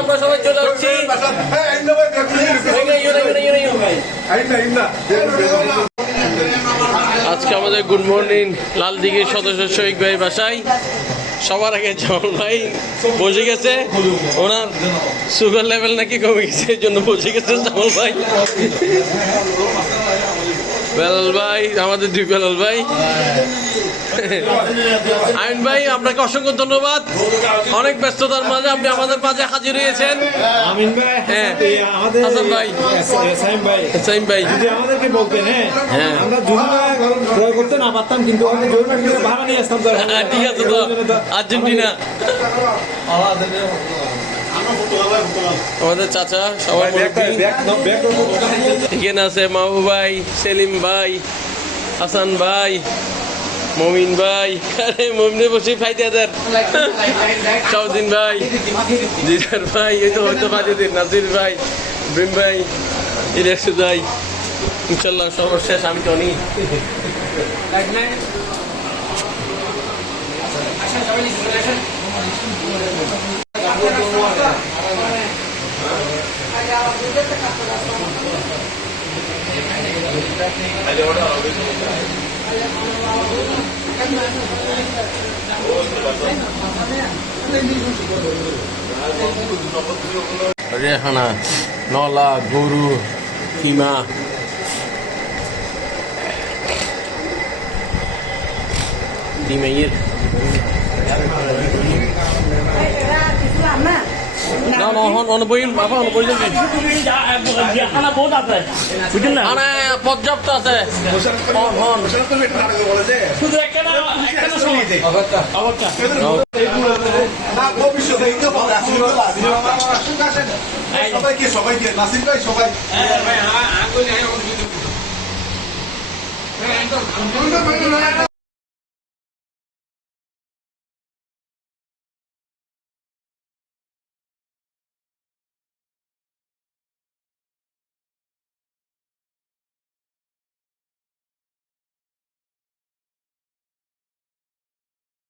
আমরা সবাই চলে যাচ্ছি। আজকে আমাদের গুড মর্নিং লালদিঘির সদস্য শহীদ ভাই বাসায়। সবার আগে জামাল ভাই বসে গেছে, ওনার সুগার লেভেল নাকি কমে গেছে, এই জন্য বসে গেছে জামাল ভাই। বেলাল ভাই, আমাদের দুই বেলাল ভাই। আইন ভাই, আপনাকে অসংখ্য ধন্যবাদ। অনেক ব্যস্ততার মাঝে আপনি আমাদের মাঝে হাজির হয়েছেন। আমিন ভাই, হাসান ভাই, সাইম ভাই, যদি আমাদেরকে বলতেন হ্যাঁ আমরা জরিমানা ক্রয় করতে না পারতাম, কিন্তু আমাদের জরিমানা ভাড়া নিয়ে আসতাম। ঠিক আছে তো, আর্জেন্টিনা আমাদের চাচা সবাই এখানে আছে। মাহবুব ভাই, সেলিম ভাই, হাসান ভাই, মমিন ভাই, আরে মমিনে বসে ফাইদাদার, শাহদিন ভাই, দিদার ভাই, এই তো হয়তো ফাইদাদিন, নাজির ভাই, ব্রিম ভাই, ইলিয়াস ভাই। ইনশাল্লাহ সর্বশেষ আমি তো নি রেহানা, নলা, গরু, কিমা, ডিমের না পর্যাপ্ত আছে। সবাইকে নাসির ভাই সবাই